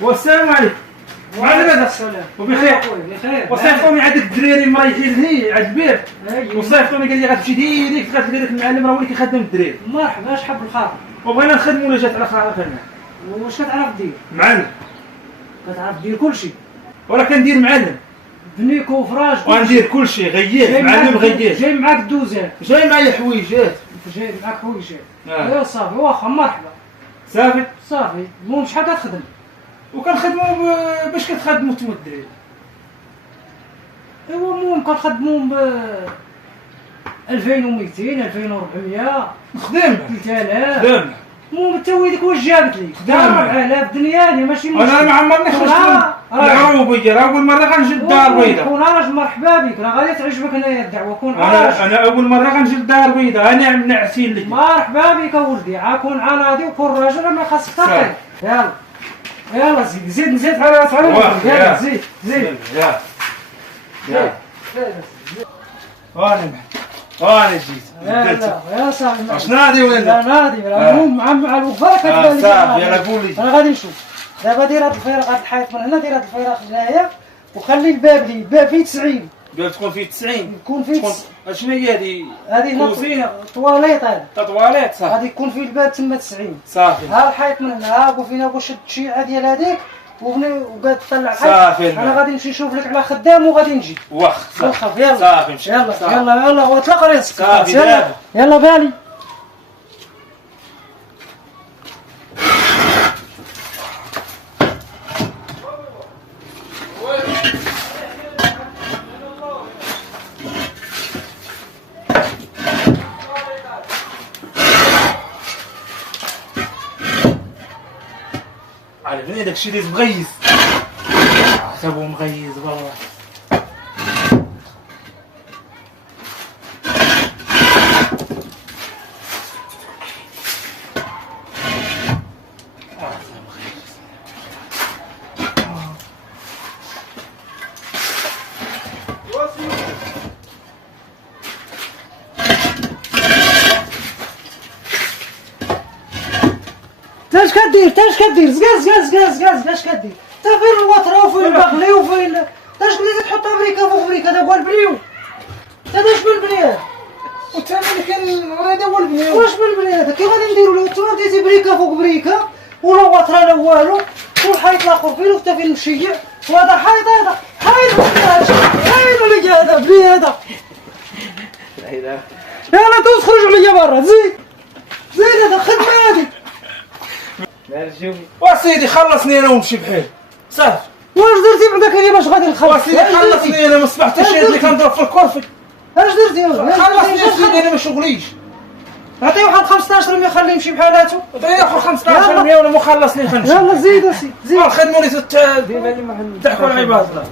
والسلام عليكم. معلم هذا السلام وبخير. بخير. وصيفطوني عند الدراري مريحين لهي عند البيت. وصيفطوني قال لي غتمشي ديريكت غتلقى داك المعلم راه هو اللي كيخدم الدراري. مرحبا، اش حب الخاطر؟ وبغينا نخدموا ولا جات على خاطرنا. واش كتعرف دير؟ معلم كتعرف دير كلشي، وراه كندير معلم بنيكو فراج وندير كلشي غياث معلم غياث. جاي معاك الدوزات، جاي معايا حويجات. جاي معاك حويجات. آه. ايوا صافي واخا مرحبا صافي. صافي. المهم شحال كتخدم؟ وكنخدموا باش كتخدموا نتوما الدراري. ايوا المهم كنخدمو ب 2200 2400 خدام 3000. خدام. المهم انت ويلك واش جابت لي؟ خدام. 4000 دنياني ماشي مشكل. انا ما عمرني خرجت العروبيه، راه اول مره غنجي للدار البيضاء. كون راجل مرحبا بك، راه غادي تعجبك هنايا الدعوه. كون انا اول مره غنجي للدار البيضاء، انا نعسين لك. مرحبا بك اولدي، كون عنادي وكون راجل ما خاصك تقل. يلا يلا زيد نزيد على يلا زيد يا وانا جيت. يلا يا صاحبي واش نادي ولا لا نادي. المهم مع الوفاء كتبان لي. صافي يلا قول لي. انا غادي نشوف دابا. دير هاد الفراغ، هاد الحيط من هنا، دير هاد الفراغ هنايا وخلي الباب لي. الباب فيه 90 قال تكون فيه 90. يكون فيه شنو هي هذه؟ هذه كوزينه طواليط. هذا طواليت صافي. غادي يكون فيه الباب تما 90 صافي. ها الحيط من هنا. ها وفينا واش شد الشيعه ديال هذيك وقاد طلع الحيط. صافي. انا غادي نمشي نشوف لك على خدام وغادي نجي. واخا يلا صافي مشي. يلا واطلق راسك. صافي يلا دابا. يلا بالي. عرفتني داكشي اللي مغيز. حسابو مغيز والله. اش كدير زقاز اش كدير؟ تا فين الوطره وفين البغلي وفين اش قلتي تحط امريكا فوق امريكا؟ هذا هو البليو. هذا اش بالبليان؟ وثاني اللي كان هذا هو البنيه. واش بالبليان هذا؟ كيف غادي نديرو له؟ نتوما بديتي بريكا فوق بريكا ولا وطره لا والو، والحيط الاخر فين وحتى فين مشيع، وهذا حيط اللي هذا بلي هذا. لا اله. يلا دوز خرج عليا برا. زيد هذا خدمه هذه. وسيدي خلصني انا ونمشي بحال صافي. واش درتي بعدا كاين باش غادي نخلص؟ وسيدي خلصني انا ما صبحتش اللي كنضرب في الكرفي. اش درتي؟ خلصني سيدي انا ما شغليش. عطيه واحد 15 خليه يمشي بحالاتو. عطيني اخر 15 وانا ما خلصني خنمشي. يلا زيد اسي زيد. خدموني ضحكوا على العباد.